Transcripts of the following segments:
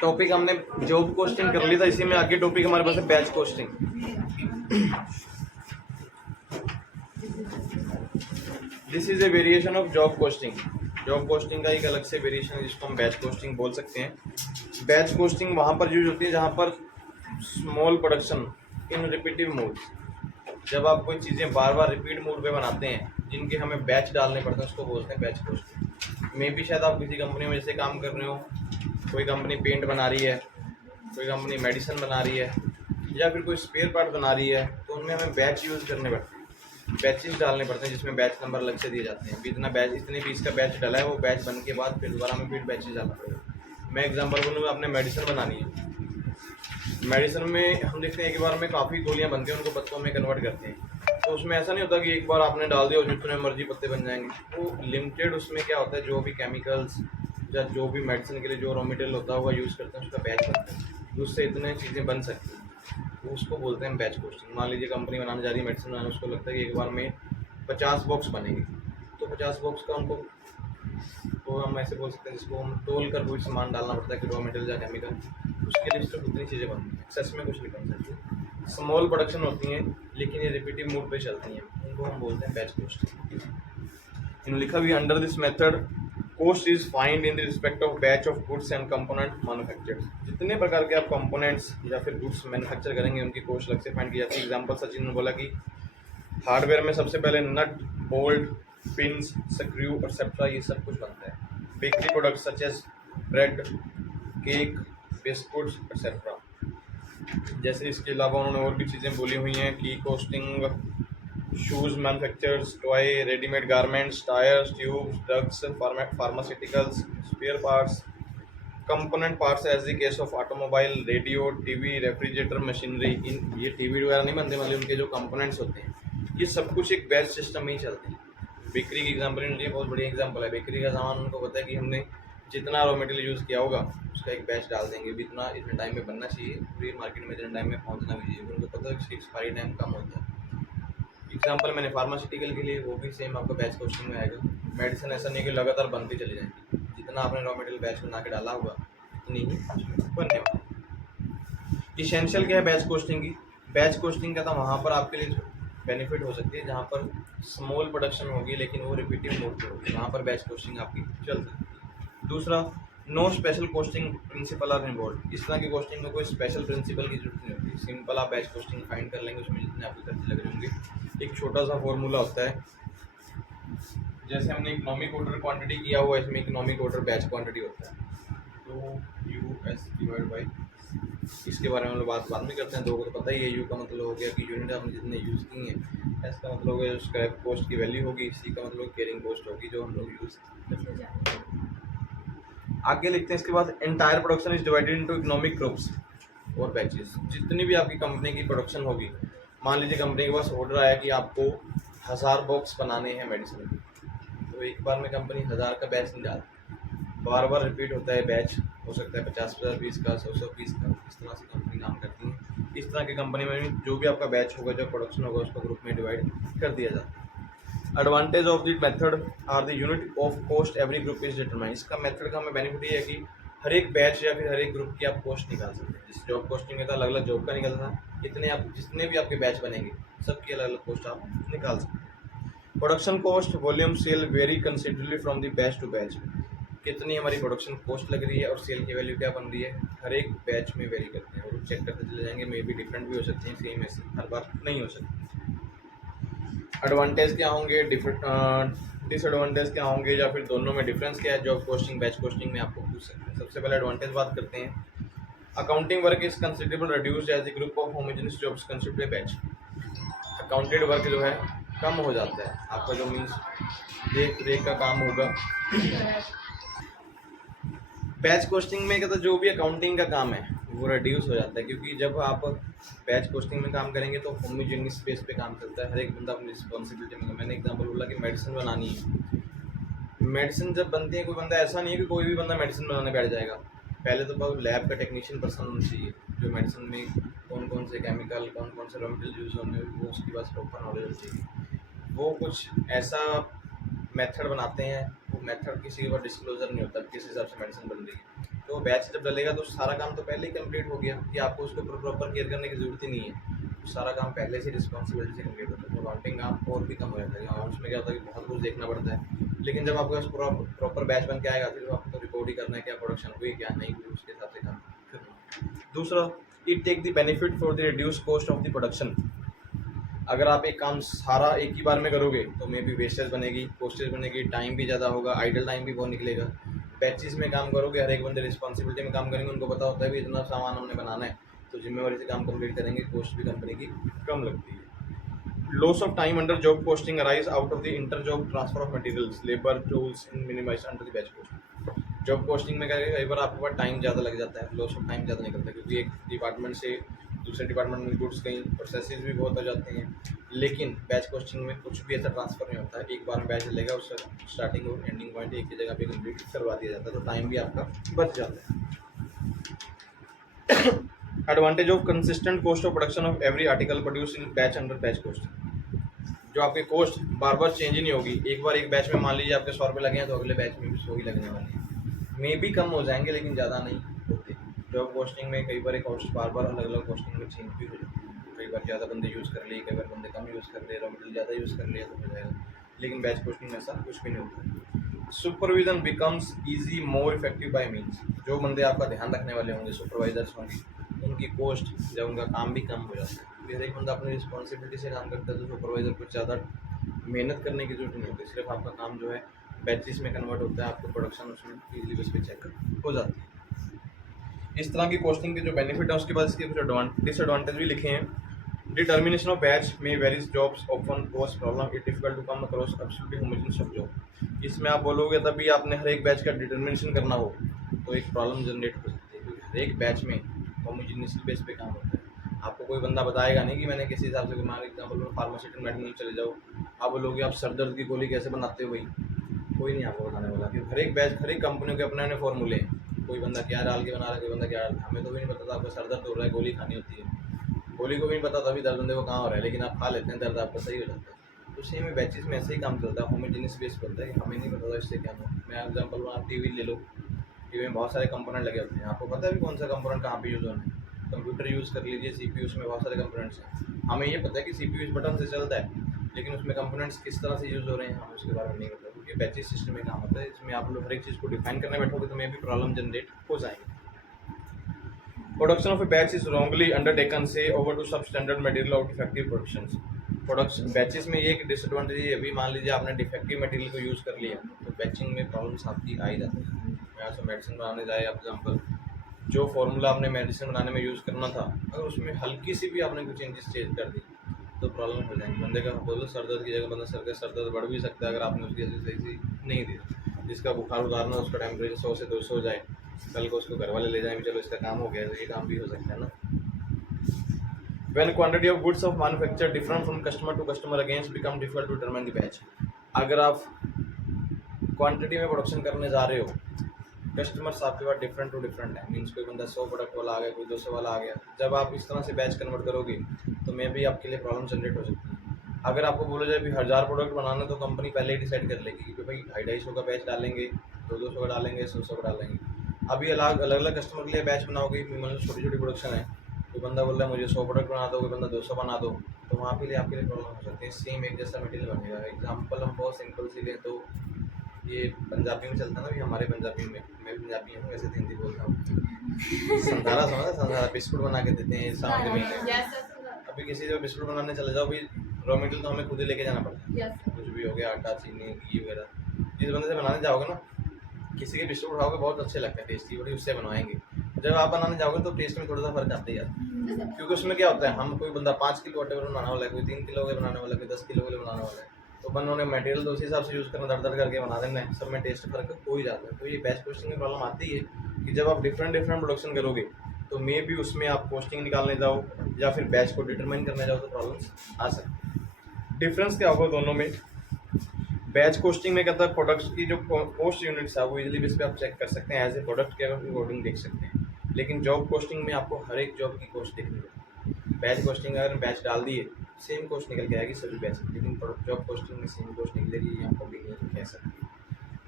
Topic हमने job costing कर ली था, इसी में आगे टॉपिक हमारे पास है batch costing. This is a variation of job costing. Job costing का एक अलग से वेरिएशन है जिसको हम बैच कोस्टिंग बोल सकते हैं। बैच कोस्टिंग वहाँ पर यूज होती है जहाँ पर small production in repetitive modes, जब आप कोई चीज़ें बार बार रिपीट मोड पे बनाते हैं जिनके हमें बैच डालने पड़ते हैं, उसको बोलते हैं बैच कोस्टिंग। मे भी शायद आप किसी कंपनी में जैसे काम कर रहे हो, कोई कंपनी पेंट बना रही है, कोई कंपनी मेडिसिन बना रही है, या फिर कोई स्पेयर पार्ट बना रही है, तो उनमें हमें बैच यूज़ करने पड़ते हैं, बैचेस डालने पड़ते हैं जिसमें बैच नंबर अलग से दिए जाते हैं। इतना बैच, इतने पीस का बैच डाला है, वो बैच बनने के बाद फिर दोबारा हमें फिर बैचेस डालना पड़ेगा। मैं एग्जांपल बोलूँगा, आपने मेडिसिन बनानी है, मेडिसिन में हम देखते हैं एक बार में काफ़ी गोलियाँ बनती हैं, उनको पत्तों में कन्वर्ट करते हैं। तो उसमें ऐसा नहीं होता कि एक बार आपने डाल दिया और जितने मर्जी पत्ते बन जाएंगे। वो लिमिटेड, उसमें क्या होता है, जो भी केमिकल्स या जो भी मेडिसिन के लिए जो रॉ मटेरियल होता है वो यूज़ करते हैं, उसका बैच बनता है, उससे इतने चीज़ें बन सकती हैं, तो उसको बोलते हैं बैच कोस्टिंग। मान लीजिए कंपनी बनाने जा रही है मेडिसिन बनाने, उसको लगता है कि एक बार में 50 बॉक्स बनेंगे, तो 50 बॉक्स का उनको, तो हम ऐसे बोल सकते हैं जिसको हम तोल कर कोई सामान डालना पड़ता है कि रॉ मटेरियल या केमिकल, उसके लिए सिर्फ उतनी चीज़ें बनती हैं, एक्सेस में कुछ नहीं बन सकती। स्मॉल प्रोडक्शन होती हैं लेकिन ये रिपीटिव मोड पे चलती हैं, उनको हम बोलते हैं बैच कोस्टिंग। इन्होंने लिखा भी, under this method cost is find in the respect of batch of goods and component manufactured. जितने प्रकार के आप कंपोनेंट्स या फिर गुड्स मैन्युफैक्चर करेंगे उनकी कोस्ट अलग से फाइंड की जाती है। एग्जांपल सचिन ने बोला कि हार्डवेयर में सबसे पहले nut, bolt, pins, screw etcetera ये सब कुछ बनता है। Bakery products such as bread, cake, biscuits etcetera. जैसे इसके अलावा उन्होंने और भी चीज़ें बोली हुई हैं कि costing shoes manufactures, toy, readymade garments, tyres, tubes, drugs, pharmaceuticals, spare parts, component parts as the case of automobile, radio, TV, refrigerator, machinery. इन ये टीवी वगैरह नहीं बनते, मतलब उनके जो कंपोनेंट्स होते हैं ये सब कुछ एक बैच सिस्टम में ही चलते हैं। बेकरी की एग्जांपल लिए बहुत बढ़िया एग्जांपल है। बेकरी का सामान उनको पता है कि हमने जितना रॉ मटेरियल यूज़ किया होगा उसका एक बैच डाल देंगे, भी इतना इतने टाइम में बनना चाहिए, पूरी मार्केट में इतने टाइम में पहुंचना भी चाहिए। उनको पता है कि एक्सपायरी टाइम कम होता है। एग्जांपल मैंने फार्मास्यूटिकल के लिए, वो भी सेम आपका बैच कोस्टिंग में आएगा। मेडिसिन ऐसा नहीं कि लगातार बनती चली जाएंगी, जितना आपने रॉ मटेरियल बैच बना के डाला होगा उतनी ही बनने वाला। इसेंशियल क्या है बैच कोस्टिंग की? बैच कोस्टिंग का था वहाँ पर आपके लिए बेनिफिट हो सकती है जहाँ पर स्मॉल प्रोडक्शन होगी लेकिन वो रिपीटिव मोड पर होगी, वहाँ पर बैच कोस्टिंग आपकी चल सकती है। दूसरा, no special costing principle are involve. इस तरह की कोस्टिंग में कोई स्पेशल प्रिंसिपल की जरूरत नहीं होती, सिंपल आप बैच कोस्टिंग फाइंड कर लेंगे, उसमें जितने आपको खर्चे लग रहे होंगे एक छोटा सा फॉर्मूला होता है। जैसे हमने इकोनॉमिक ऑर्डर क्वांटिटी किया हुआ है, इसमें इकोनॉमिक ऑर्डर बैच क्वांटिटी होता है, तो US डिवाइड बाई, इसके बारे में हम लोग बात बाद में करते हैं। दो को तो पता ही है, यू का मतलब हो गया कि यूनिट हमने जितने यूज़ की हैं, एस का मतलब हो गया स्क्रैप कॉस्ट की वैल्यू होगी, सी का मतलब कैरिंग कॉस्ट होगी जो हम लोग यूज़ करते हैं। आगे लिखते हैं इसके बाद, entire production is divided into economic groups और बैचेस। जितनी भी आपकी कंपनी की प्रोडक्शन होगी, मान लीजिए कंपनी के पास ऑर्डर आया कि आपको 1000 बॉक्स बनाने हैं मेडिसिन के, तो एक बार में कंपनी 1000 का बैच नहीं डालती, बार बार रिपीट होता है बैच, हो सकता है 50-50 पीस का, 100-100 पीस का, इस तरह से कंपनी काम करती है। इस तरह की कंपनी में जो भी आपका बैच होगा, जो प्रोडक्शन होगा, उसको ग्रुप में डिवाइड कर दिया जाता है। Advantage of the method are the unit of cost every group is determine. इसका मेथड का हमें बेनिफिट ये है कि हर एक बैच या फिर हर एक ग्रुप की आप कॉस्ट निकाल सकते हैं। जिस जॉब कोस्टिंग में था अलग अलग जॉब का निकलता था, इतने आप जितने भी आपके बैच बनेंगे सबकी अलग अलग कॉस्ट आप निकाल सकते हैं। Production cost, volume, sale vary considerably from the batch to batch. कितनी हमारी प्रोडक्शन कॉस्ट लग रही है और सेल की वैल्यू क्या बन रही है, हर एक बैच में वेरी करते हैं, और चेक करते चले जाएंगे, मे भी डिफरेंट भी हो सकती हैं, सेम ऐसी हर बार नहीं हो सकती। एडवांटेज क्या होंगे, डिसएडवांटेज क्या होंगे, या फिर दोनों में डिफरेंस क्या है जॉब कोस्टिंग बैच कोस्टिंग में, आपको पूछ सकते हैं। सबसे पहले एडवांटेज बात करते हैं। Accounting work is considerable reduced as a group of homogeneous jobs consider batch. Accounted work जो है कम हो जाता है, आपका जो मीन्स देख रेख का काम होगा। बैच कोस्टिंग में क्या था, जो भी अकाउंटिंग का काम है वो रिड्यूस हो जाता है, क्योंकि जब आप बैच कोस्टिंग में काम करेंगे तो होमोजेनियस बेस पे काम करता है, हर एक बंदा अपनी रिस्पॉन्सिबिलिटी में। मैंने एग्जांपल बोला कि मेडिसिन बनानी है, मेडिसिन जब बनती है, कोई बंदा ऐसा नहीं है कि कोई भी बंदा मेडिसिन बनाने बैठ जाएगा। पहले तो बहुत लैब का टेक्नीशियन पर्सन होना चाहिए, जो मेडिसिन में कौन कौन से केमिकल, कौन कौन से रॉ मटेरियल यूज़ होने, वो उसके पास प्रॉपर नॉलेज होनी चाहिए। वो कुछ ऐसा मेथड बनाते हैं, वो मेथड किसी के पास डिस्क्लोजर नहीं होता किस हिसाब से मेडिसिन बन रही है। तो बैच जब डलेगा तो सारा काम तो पहले ही कंप्लीट हो गया कि आपको उसको प्रॉपर केयर करने की ज़रूरत ही नहीं है। तो सारा काम पहले से रिस्पॉन्सिबिलिटी से कंप्लीट होता है, तो अकाउंटिंग काम और भी कम हो जाता है। अकाउंट्स में क्या होता है कि बहुत कुछ देखना पड़ता है, लेकिन जब आपके पास प्रॉपर बैच बन के आएगा फिर आपको तो रिपोर्ट ही करना है, क्या प्रोडक्शन हुई क्या नहीं हुई, उसके हिसाब से काम करना। दूसरा, it take the benefit for the reduce cost of the production. अगर आप एक काम सारा एक ही बार में करोगे तो मे बी वेस्टेज बनेगी, कॉस्टेज बनेगी, टाइम भी ज़्यादा होगा, आइडल टाइम भी बहुत निकलेगा। बैचेस में काम करोगे, हर एक बंदे रिस्पॉन्सिबिलिटी में काम करेंगे, उनको पता होता है भी इतना सामान हमने बनाना है, तो जिम्मेवारी से काम कंप्लीट करेंगे, कॉस्ट भी कंपनी की कम लगती है। Loss of time under job costing arise out of the inter job transfer of materials labour tools in minimize under the batch cost. Job costing में क्या है, कई बार आपके पास टाइम ज़्यादा लग जाता है, लॉस ऑफ टाइम ज़्यादा निकलता है, क्योंकि एक डिपार्टमेंट से दूसरे डिपार्टमेंट में गुड्स कहीं प्रोसेसेस भी बहुत हो जाते हैं। लेकिन बैच कोस्टिंग में कुछ भी ऐसा ट्रांसफर नहीं होता है, एक बार में बैच लेगा, उसका स्टार्टिंग और एंडिंग पॉइंट एक ही जगह पे कंप्लीट करवा दिया जाता है, तो टाइम भी आपका बच जाता है। Advantage of consistent cost of production of every article produce in batch under batch cost. जो आपकी कॉस्ट बार बार चेंज ही नहीं होगी, एक बार एक बैच में मान लीजिए आपके 100 रुपये लगे हैं, तो अगले बैच में भी 100 ही लगने वाले हैं, मे भी कम हो जाएंगे लेकिन ज़्यादा नहीं होते। जॉब कॉस्टिंग में कई बार कॉस्ट बार बार अलग अलग कॉस्टिंग में चेंज भी हो जाती है, कई बार ज़्यादा बंदे यूज़ कर लिए, कई बार बंदे कम यूज़ कर लिए, रॉ मटेरियल ज़्यादा यूज़ कर लिया तो हो जाएगा, लेकिन बैच कॉस्टिंग में ऐसा कुछ भी नहीं होता। Supervision becomes easy more effective bye means, जो बंदे आपका ध्यान रखने वाले होंगे, सुपरवाइजर्स होंगे, उनकी कॉस्ट जब उनका काम भी कम हो जाता है, फिर एक बंदा अपनी रिस्पॉन्सिबिलिटी से काम करता है, तो सुपरवाइजर को ज़्यादा मेहनत करने की जरूरत नहीं होती, सिर्फ आपका काम जो है बैचेस में कन्वर्ट होता है, आपको प्रोडक्शन उसमें इजीली बस पे चेक हो जाती है। इस तरह की कॉस्टिंग के जो बेनिफिट है, उसके बाद इसके कुछ डिसएडवांटेज भी लिखे हैं। डिटर्मिनेशन ऑफ बैच में various jobs often cause problem, it difficult to come across absolutely homogeneous सब जॉब। इसमें आप बोलोगे तभी आपने हर एक बैच का डिटर्मिनेशन करना हो तो एक प्रॉब्लम जनरेट हो सकती है, क्योंकि हर एक बैच में होमोजेनियस बेस पे काम होता है। आपको कोई बंदा बताएगा नहीं कि मैंने किसी हिसाब से, मान एग्जाम्पल में फार्मास्यूटिकल मेडिकल चले जाओ, आप बोलोगे आप सर दर्द की गोली कैसे बनाते हो भाई, कोई नहीं आपको बताने वाला, क्योंकि हर एक बैच हर एक कंपनियों के अपने अपने फॉर्मूले हैं, कोई बंदा क्या डाल के बना रहा है, कोई बंदा क्या डाल, हमें तो भी नहीं पता था आपका सर दर्द हो रहा है गोली खानी होती है, गोली को भी नहीं पता तभी दर्द बंदे को कहाँ हो रहा है, लेकिन आप खा लेते हैं, दर्द आपका सही हो जाता है। तो सेम में बैचेस में ऐसे ही काम चलता है, होमोजेनियस बेस बनता है कि हमें नहीं पता था इससे क्या हो। मैं एग्जाम्पल में आप टीवी ले लो, टीवी में बहुत सारे कंपोनेंट लगे होते हैं, आपको पता है भी कौन सा कंपोनेंट कहाँ पे यूज़ होना है। कंप्यूटर यूज़ कर लीजिए, सीपीयू, उसमें बहुत सारे कंपोनेंट्स हैं, हमें ये पता है कि सीपीयू इस बटन से चलता है, लेकिन उसमें कंपोनेंट्स किस तरह से यूज़ हो रहे हैं हमें उसके बारे में नहीं पता, क्योंकि बैचेस सिस्टम में काम होता है, इसमें आप लोग हर एक चीज़ को डिफाइन करने बैठोगे तो मे भी प्रॉब्लम जनरेट हो जाएंगे। Production of A batch is wrongly undertaken से ओवर टू सब standard material of defective productions. Production batches में ये एक डिसएडवांटेज है, अभी मान लीजिए आपने डिफेक्टिव मटेरियल को यूज़ कर लिया तो बैचिंग में प्रॉब्लम्स आपकी आ ही जाती है। मैं आपसे मेडिसिन बनाने जाए एग्जाम्पल, जो फार्मूला आपने मेडिसिन बनाने में यूज़ करना था, अगर उसमें हल्की सी भी आपने कुछ चेंजेस चेंज कर दी तो प्रॉब्लम हो जाएगी। बंदे का बोलो सर दर्द की जगह बंदा सर दर्द बढ़ भी सकता है अगर आपने उसकी सही नहीं दी। जिसका बुखार उतारना उसका टेम्परेचर 100 से 200 हो जाए, कल को उसको घर वाले ले जाएंगे, चलो इसका काम हो गया, तो ये काम भी हो सकता है ना। When quantity of goods of manufacture different from customer to customer again become difficult to determine the batch। अगर आप क्वांटिटी में प्रोडक्शन करने जा रहे हो, कस्टमर्स आपके पास डिफरेंट टू डिफरेंट है, मीन्स कोई बंदा 100 प्रोडक्ट वाला आ गया, कोई 200 वाला आ गया, जब आप इस तरह से बैच कन्वर्ट करोगे तो मे भी आपके लिए प्रॉब्लम जनरेट हो सकती है। अगर आपको बोला जाए भी 1000 प्रोडक्ट बनाना, तो कंपनी पहले ही डिसाइड कर लेगी कि भाई 250 का बैच डालेंगे, 200 का डालेंगे, 100 का डालेंगे। अभी अलग अलग कस्टमर के लिए बैच बनाओगे, मतलब छोटी छोटी प्रोडक्शन है, कोई बंदा बोल रहा है मुझे 100 प्रोडक्ट बना दो, कोई बंदा 200 बना दो, तो वहाँ पे लिए आपके लिए प्रॉब्लम हो सकती है। सेम एक जैसा मटेरियल बनेगा। एग्जाम्पल हम बहुत सिंपल सी लें तो ये पंजाबी में चलता है ना, भी हमारे पंजाबी में, मैं पंजाबी हूँ वैसे तो हिंदी बोलता हूँ। संधारा समझा, संधारा बिस्कुट बना के देते हैं सावन के महीने। अभी किसी जो बिस्कुट बनाने चले जाओ, भी रॉ मटेरियल तो हमें खुद ही लेके जाना पड़ता है, कुछ भी हो गया, आटा, चीनी, घी वगैरह। जिस बंदे से बनाने जाओगे ना, किसी के बिस्कुट उठाओगे बहुत अच्छे लगते हैं, टेस्टी, बड़ी उससे बनवाएंगे। जब आप बनाने जाओगे तो टेस्ट में थोड़ा सा फर्क आता ही है, क्योंकि उसमें क्या होता है, हम कोई बंदा 5 किलो वटेवर बनाने वाला है, कोई 3 किलो के बनाने वाला है, कोई 10 किलो के बनाने वाला है, तो बंदों ने मटेरियल तो उसी हिसाब से यूज़ करना, दर करके बना देना है, सब में टेस्ट फर्क हो ही जाता है। तो ये बैच कोस्टिंग में प्रॉब्लम आती है कि जब आप डिफरेंट प्रोडक्शन करोगे तो मे भी उसमें आप कॉस्टिंग निकालने जाओ या फिर बैच को डिटरमाइन करने जाओ तो प्रॉब्लम्स आ सकती है। डिफरेंस क्या होगा दोनों में? बैच कोस्टिंग में कहता है प्रोडक्ट्स की जो कॉस्ट यूनिट्स है वो इजीली बेस पे आप चेक कर सकते हैं, एज ए प्रोडक्ट के अकॉर्डिंग देख सकते हैं, लेकिन जॉब कोस्टिंग में आपको हर एक जॉब की कॉस्ट देखनी है। बैच कोस्टिंग अगर बैच डाल दिए सेम कॉस्ट निकल के आएगी सभी बैच, लेकिन जॉब कोस्टिंग में सेम कॉस्ट निकलेगी, ये हम कभी नहीं कह सकते।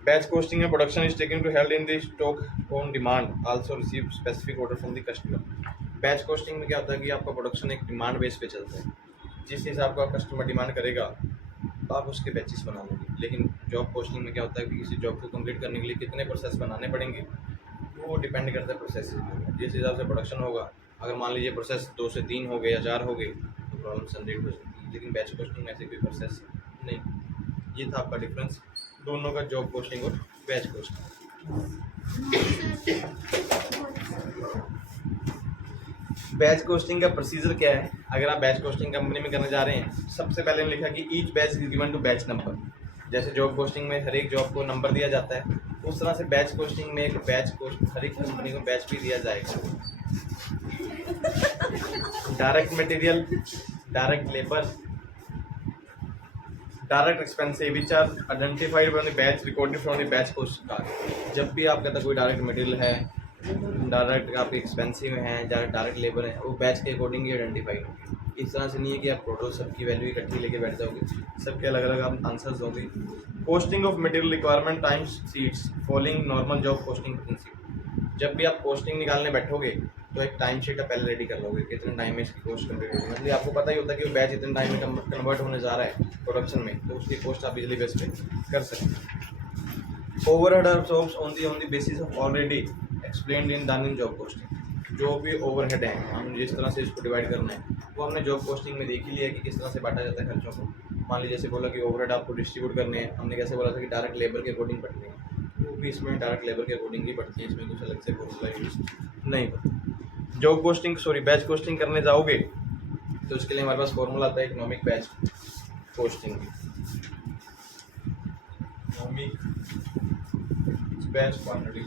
बैच कॉस्टिंग में production is taken to held in the stock on demand also receive specific order from the customer. Batch costing में क्या होता है कि आपका प्रोडक्शन एक डिमांड बेस पे चलता है, जिस हिसाब का कस्टमर डिमांड करेगा आप उसके बैचेस बना लोगे। लेकिन जॉब कॉस्टिंग में क्या होता है कि किसी जॉब को कंप्लीट करने के लिए कितने प्रोसेस बनाने पड़ेंगे वो डिपेंड करता है प्रोसेस पे। जिस हिसाब से प्रोडक्शन होगा, अगर मान लीजिए प्रोसेस 2 से 3 हो गए या 4 हो गए तो प्रॉब्लम जनरेट हो सकती है, लेकिन बैच कॉस्टिंग में ऐसे कोई प्रोसेस नहीं। ये था आपका डिफरेंस दोनों का, जॉब कॉस्टिंग और बैच कॉस्टिंग। बैच कॉस्टिंग का प्रोसीजर क्या है? अगर आप बैच कॉस्टिंग कंपनी में करने जा रहे हैं, सबसे पहले हमने लिखा कि each batch is given to batch number. जैसे जॉब कॉस्टिंग में हर एक जॉब को नंबर दिया जाता है, उस तरह से बैच कॉस्टिंग में एक बैच कॉस्ट हर एक कंपनी को बैच भी दिया जाएगा। Direct material, direct labour, direct expensive which are identified from the batch recorded from the batch cost card. जब भी आपके पास कोई डायरेक्ट मटेरियल है, डायरेक्ट आपके एक्सपेंसिव हैं, डायरेक्ट लेबर है, वो बैच के अकॉर्डिंग ही आइडेंटिफाई होगी। इस तरह से नहीं है कि आप टोटल सबकी वैल्यू इकट्ठी लेके बैठ जाओगे, सबके अलग अलग आप आंसर्स दोगे। Costing of material requirement times sheets following normal job costing principle. जब भी आप कॉस्टिंग निकालने बैठोगे तो एक टाइम शीट आप पहले रेडी कर लोगे, कितने टाइम में इसकी कॉस्ट कंप्लीट होगी। मतलब आपको पता ही होता है कि वो बैच इतने टाइम में कन्वर्ट होने जा रहा है प्रोडक्शन में, तो उसकी कॉस्ट आप इजीली बेस पे कर सकते हैं। Overhead are absorbed on the basis of already explained in done in job costing. जो भी ओवरहेड हैं, हम जिस तरह से इसको डिवाइड करना है वो हमने जॉब कॉस्टिंग में देख ही लिया कि किस तरह से बांटा जाता है खर्चों को। मान लीजिए जैसे बोला कि ओवरहेड आपको डिस्ट्रीब्यूट करने हैं, हमने कैसे बोला था कि डायरेक्ट लेबर के अकॉर्डिंग बढ़ते हैं, वो भी इसमें डायरेक्ट लेबर के अकॉर्डिंग ही बढ़ती है, इसमें कुछ अलग से फॉर्मूला यूज नहीं होता। जॉब कॉस्टिंग बैच कॉस्टिंग करने जाओगे तो उसके लिए हमारे पास फॉर्मूला आता है economic batch costing. Economic batch quantity,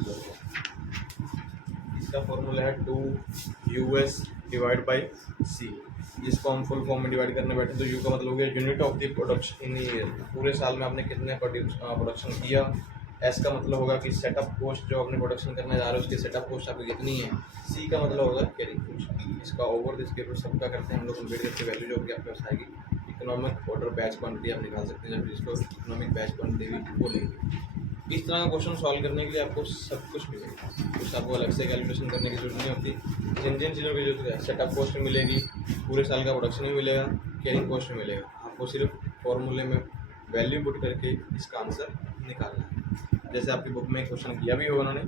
इसका फॉर्मूला है 2US डिवाइड बाई C। जिसको हम फुल फॉर्म में डिवाइड करने बैठे तो U का मतलब हो गया unit of the production in year. पूरे साल में आपने कितने प्रोडक्शन किया। S का मतलब होगा कि सेटअप कॉस्ट, जो आपने प्रोडक्शन करने जा रहे हो उसकी सेटअप कॉस्ट आपकी कितनी है। C का मतलब होगा कैरिंग कॉस्ट। इसका ओवर दिस सबका करते हैं हम लोग कंप्लीट करके वैल्यू जो कि आपके पास आएगी। इकोनॉमिक ऑर्डर बैच क्वांटिटी आप निकाल सकते हैं, जब इसको इकोनॉमिक बैच क्वांटिटी भी बोलेंगे। इस तरह का क्वेश्चन सॉल्व करने के लिए आपको सब कुछ मिलेगा, कुछ आपको अलग से कैलकुलेशन करने की जरूरत नहीं होती। जिन जिन चीज़ों की जरूरत है, सेटअप कॉस्ट भी मिलेगी, पूरे साल का प्रोडक्शन भी मिलेगा, कैरिंग कॉस्ट भी मिलेगा। आपको सिर्फ फॉर्मूले में वैल्यू पुट करके इसका आंसर निकालना है। जैसे आपकी बुक में क्वेश्चन किया भी होगा उन्होंने।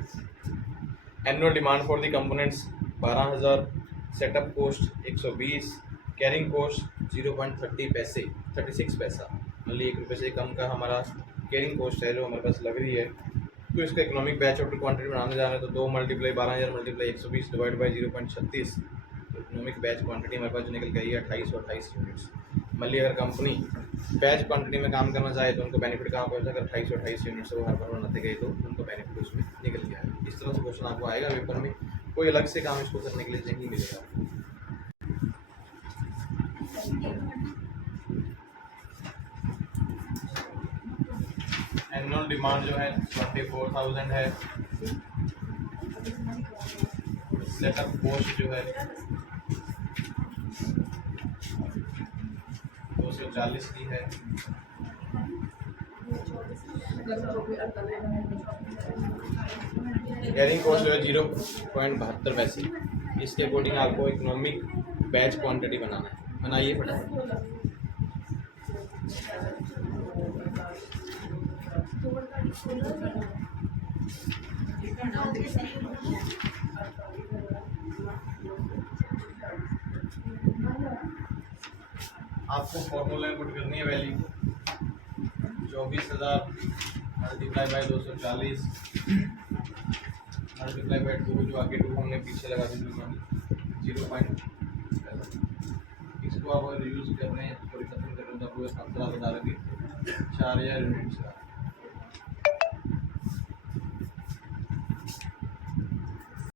Annual demand for the components 12,000, setup cost 120, carrying cost 0.30 पैसे 36 पैसा, मतलब 1 रुपये से कम का हमारा कैरिंग कॉस्ट है जो हमारे पास लग रही है। तो इसका इकोनॉमिक बैच ऑफ क्वांटिटी बनाने जा रहे हैं तो 2 × 12,000 × 120 डिवाइड बाई 0.36। तो इकोनॉमिक बैच क्वांटिटी हमारे पास जो निकल गई है 2828 यूनिट्स। मान ली अगर कंपनी बैच क्वांटिटी में काम करना चाहे तो उनको बेनिफिट कहाँ पहुँचा, अगर 2828 यूनिट्स वो हर बार बनाते गए तो उनको बेनिफिट उसमें निकल गया है। इस तरह से क्वेश्चन आपको आएगा पेपर में, कोई अलग से काम इसको करने के लिए नहीं मिलेगा। एनुअल डिमांड जो है 24,000 है। सेटअप कॉस्ट जो है 240 की है। कैरिंग कॉस्ट जो है 0.72 पैसे। इसके अकॉर्डिंग आपको इकोनॉमिक बैच क्वांटिटी बनाना है, बनाइए फटाफट। आपको फॉर्मूला में पुट करनी है value 24,000 multiply by 240 multiply by 2, जो आगे 2 हमने पीछे लगा दी 0. इसको आप अगर यूज़ कर रहे हैं, थोड़ी खत्म कर रहे हैं तो आपको आंसर बता रहे 4,000 यूनिट्स का।